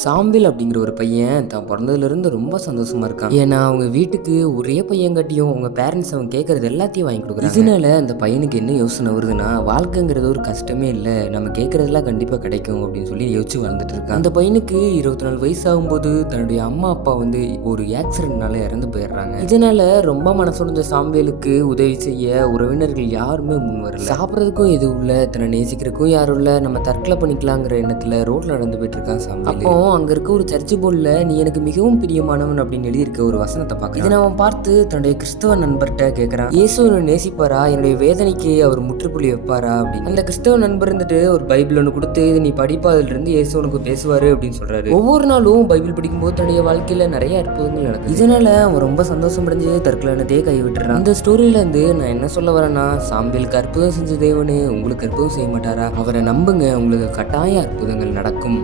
Sample அப்படிங்கிற ஒரு பையன் தான் பிறந்ததுலேருந்து ரொம்ப சந்தோஷமா இருக்கான். ஏன்னா அவங்க வீட்டுக்கு ஒரே பையன் கட்டியும் அவங்க பேரண்ட்ஸ் அவங்க கேட்கறது எல்லாத்தையும் வாங்கி கொடுக்குறாங்க. இதனால அந்த பையனுக்கு என்ன யோசனை வருதுன்னா, வாழ்க்கைங்கிறது ஒரு கஷ்டமே இல்லை, நம்ம கேட்கறதெல்லாம் கண்டிப்பாக கிடைக்கும் அப்படின்னு சொல்லி யோசிச்சு வாழ்ந்துட்டு இருக்கான். அந்த பையனுக்கு 24 வயசு ஆகும்போது தன்னுடைய அம்மா அப்பா வந்து ஒரு ஆக்சிடென்ட்னால இறந்து போயிடுறாங்க. இதனால ரொம்ப மனசுடைஞ்ச சாம்பியலுக்கு உதவி செய்ய உறவினர்கள் யாருமே முன் வரல. சாப்பிட்றதுக்கும் எதுவும் இல்லை, தன்னை நேசிக்கிறதுக்கும் யாரும் இல்லை, நம்ம தற்கொலை பண்ணிக்கலாங்கிற எண்ணத்துல ரோட்ல நடந்து போயிட்டு இருக்கான் சாம்பியல். அப்போ அங்க இருக்க ஒரு சர்ச்சு போர்டில் நீ எனக்கு மிகவும் பிரியமானவன் அப்படின்னு எழுதியிருக்க ஒரு வசனத்தை பார்க்க இதை அவன் பார்த்து தன்னுடைய கிறிஸ்தவ நண்பர்கிட்ட கேட்கறான், இயேசு நேசிப்பாரா, என்னுடைய வேதனைக்கு அவர் முற்றுப்புள்ளி வைப்பாரா அப்படின்னு. அந்த கிறிஸ்தவ நண்பர் இருந்துட்டு ஒரு பைபிள் ஒன்று கொடுத்து நீ படிப்பா, அதுல இருந்து இயேசு உனக்கு பேசுவாரு அப்படின்னு சொல்றாரு. ஒவ்வொரு நாளும் பைபிள் படிக்கும்போது தன்னுடைய வாழ்க்கையில நிறைய அற்புதங்கள் நடக்குது. இதனால அவன் ரொம்ப சந்தோஷம் அடைஞ்சு தற்கொலைனத்தையே கை விட்டுறான். அந்த ஸ்டோரியில இருந்து நான் என்ன சொல்ல வரேன்னா, சாம்பியலுக்கு அற்புதம் செஞ்ச தேவனே உங்களுக்கு அற்புதம் செய்ய மாட்டாரா? அவரை நம்புங்க, உங்களுக்கு கட்டாய அற்புதங்கள் நடக்கும்.